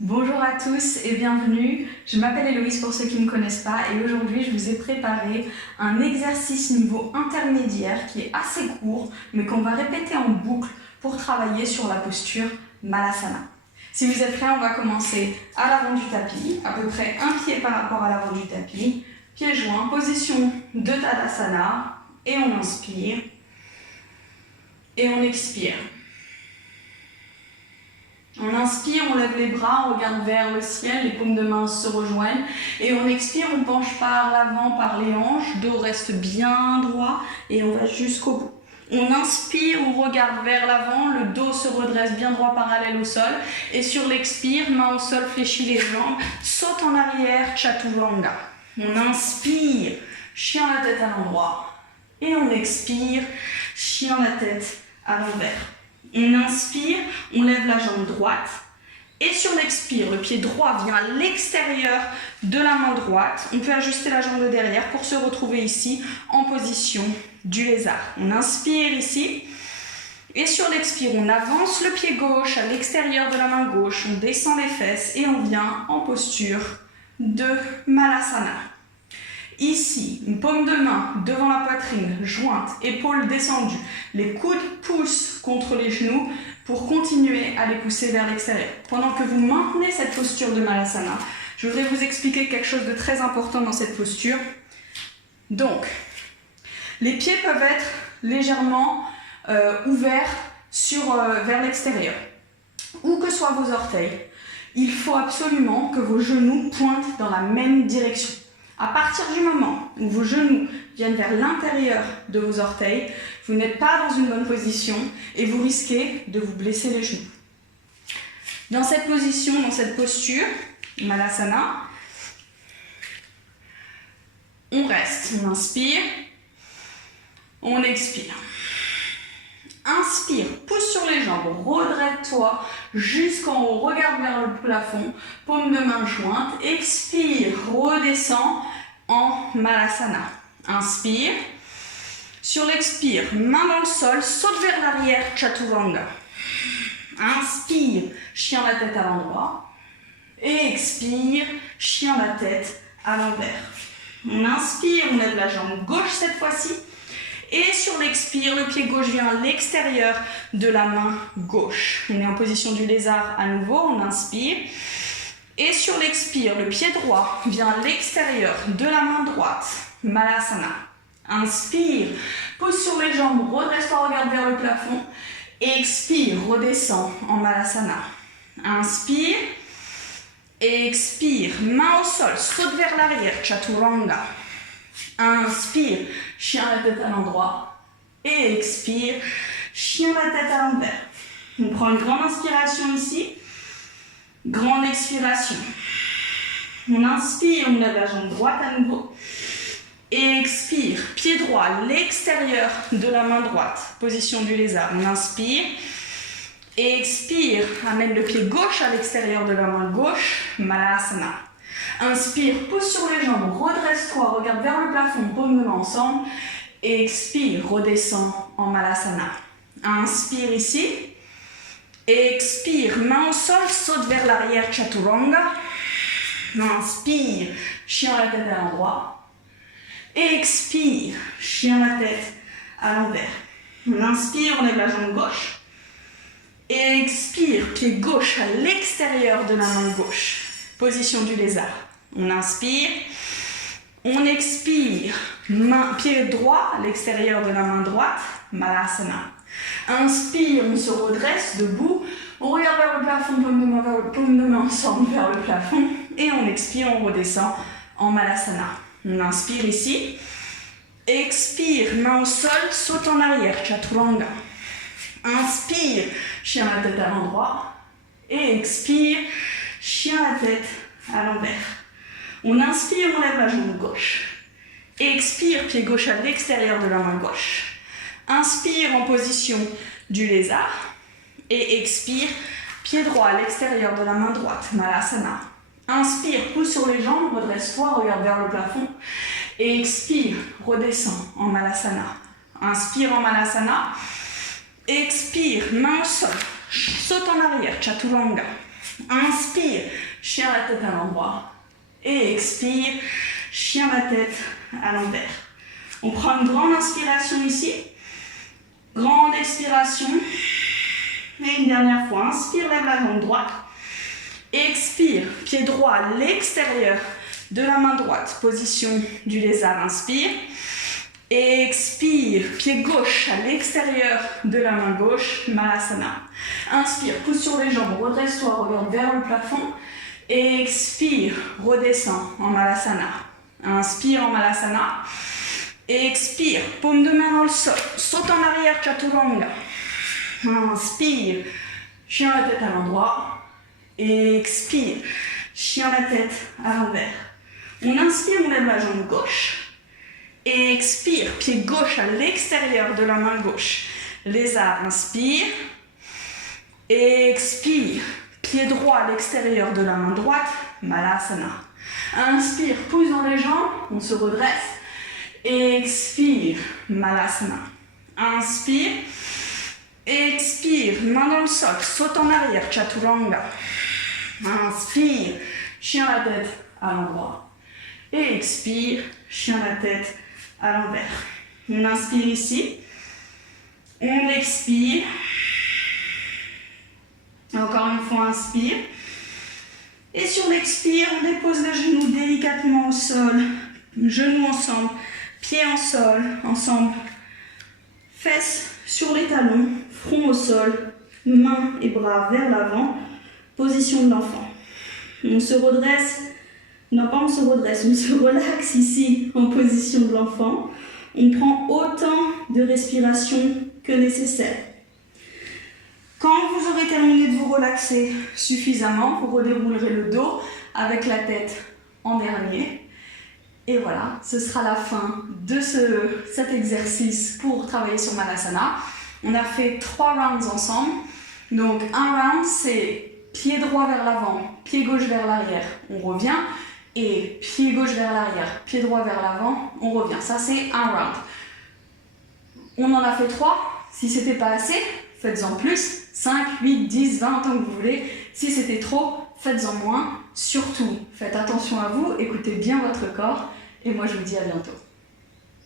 Bonjour à tous et bienvenue, je m'appelle Héloïse pour ceux qui ne me connaissent pas et aujourd'hui je vous ai préparé un exercice niveau intermédiaire qui est assez court mais qu'on va répéter en boucle pour travailler sur la posture Malasana. Si vous êtes prêts, on va commencer à l'avant du tapis, à peu près un pied par rapport à l'avant du tapis, pieds joints, position de Tadasana et on inspire et on expire. On inspire, on lève les bras, on regarde vers le ciel, les paumes de main se rejoignent. Et on expire, on penche par l'avant, par les hanches, dos reste bien droit et on va jusqu'au bout. On inspire, on regarde vers l'avant, le dos se redresse bien droit parallèle au sol. Et sur l'expire, main au sol, fléchit les jambes, saute en arrière, Chaturanga. On inspire, chien la tête à l'endroit. Et on expire, chien la tête à l'envers. On inspire, on lève la jambe droite et sur l'expire, le pied droit vient à l'extérieur de la main droite. On peut ajuster la jambe de derrière pour se retrouver ici en position du lézard. On inspire ici et sur l'expire, on avance le pied gauche à l'extérieur de la main gauche. On descend les fesses et on vient en posture de Malasana. Ici, une paume de main devant la poitrine, jointe, épaules descendues. Les coudes poussent contre les genoux pour continuer à les pousser vers l'extérieur. Pendant que vous maintenez cette posture de Malasana, je voudrais vous expliquer quelque chose de très important dans cette posture. Donc, les pieds peuvent être légèrement ouverts vers l'extérieur, où que soient vos orteils. Il faut absolument que vos genoux pointent dans la même direction. À partir du moment où vos genoux viennent vers l'intérieur de vos orteils, vous n'êtes pas dans une bonne position et vous risquez de vous blesser les genoux. Dans cette position, dans cette posture, Malasana, on reste, on inspire, on expire. Inspire, pousse sur les jambes, redresse-toi jusqu'en haut, regarde vers le plafond, paume de main jointe, expire, redescends en Malasana. Inspire, sur l'expire, main dans le sol, saute vers l'arrière, Chaturanga. Inspire, chien la tête à l'endroit, et expire, chien la tête à l'envers. On inspire, on lève la jambe gauche cette fois-ci. Et sur l'expire, le pied gauche vient à l'extérieur de la main gauche. On est en position du lézard à nouveau, on inspire. Et sur l'expire, le pied droit vient à l'extérieur de la main droite. Malasana. Inspire, pousse sur les jambes, redresse-toi, regarde vers le plafond. Expire, redescends en Malasana. Inspire. Expire, main au sol, saute vers l'arrière, Chaturanga. Inspire, chien la tête à l'endroit. Et expire, chien la tête à l'envers. On prend une grande inspiration ici. Grande expiration. On inspire, on lève la jambe droite à nouveau. Et expire, pied droit à l'extérieur de la main droite. Position du lézard. On inspire. Et expire, amène le pied gauche à l'extérieur de la main gauche. Malasana. Inspire, pousse sur les jambes, redresse-toi, regarde vers le plafond, paume de main ensemble. Et expire, redescends en Malasana. Inspire ici. Expire, main au sol, saute vers l'arrière, Chaturanga. Inspire, chien la tête à l'endroit. Expire, chien la tête à l'envers. On inspire, on lève la jambe gauche. Expire, pied gauche à l'extérieur de la main gauche. Position du lézard. On inspire, on expire, pied droit à l'extérieur de la main droite, Malasana. Inspire, on se redresse debout, on regarde vers le plafond, paume de main ensemble vers le plafond, et on expire, on redescend en Malasana. On inspire ici, expire, main au sol, saute en arrière, Chaturanga. Inspire, chien la tête à l'endroit, et expire, chien la tête à l'envers. On inspire, on lève la jambe gauche. Expire, pied gauche à l'extérieur de la main gauche. Inspire en position du lézard. Et expire, pied droit à l'extérieur de la main droite. Malasana. Inspire, pousse sur les jambes, redresse-toi, regarde vers le plafond. Et expire, redescends en Malasana. Inspire en Malasana. Expire, main au sol. Saute en arrière, Chaturanga. Inspire, chien la tête à l'endroit. Et expire, chien la tête à l'envers. On prend une grande inspiration ici. Grande expiration. Et une dernière fois, inspire, lève la jambe droite. Expire, pied droit à l'extérieur de la main droite. Position du lézard, inspire. Expire, pied gauche à l'extérieur de la main gauche, Malasana. Inspire, pousse sur les jambes, redresse-toi, regarde vers le plafond. Expire, redescends en Malasana. Inspire en Malasana. Expire, paume de main dans le sol, saute en arrière, Chaturanga. Inspire, chien la tête à l'endroit. Expire, chien la tête à l'envers. On inspire, on lève la jambe gauche. Expire, pied gauche à l'extérieur de la main gauche. Lézard, inspire. Expire, pied droit à l'extérieur de la main droite. Malasana. Inspire, pousse dans les jambes, on se redresse. Expire, Malasana. Inspire. Expire, main dans le sol, saute en arrière, Chaturanga. Inspire, chien la tête à l'endroit. Et expire, chien la tête à l'envers. On inspire ici. On expire. Encore une fois, inspire. Et sur l'expire, on dépose le genou délicatement au sol. Genoux ensemble, pieds en sol, ensemble. Fesses sur les talons, front au sol, mains et bras vers l'avant. Position de l'enfant. On se redresse. Non, pas on se redresse, on se relaxe ici en position de l'enfant. On prend autant de respiration que nécessaire. Quand vous aurez terminé de vous relaxer suffisamment, vous redéroulerez le dos avec la tête en dernier. Et voilà, ce sera la fin de cet exercice pour travailler sur Malasana. On a fait 3 rounds ensemble. Donc un round, c'est pied droit vers l'avant, pied gauche vers l'arrière, on revient. Et pied gauche vers l'arrière, pied droit vers l'avant, on revient. Ça, c'est un round. On en a fait 3. Si c'était pas assez, faites-en plus. 5, 8, 10, 20, tant que vous voulez. Si c'était trop, faites-en moins. Surtout, faites attention à vous, écoutez bien votre corps. Et moi, je vous dis à bientôt.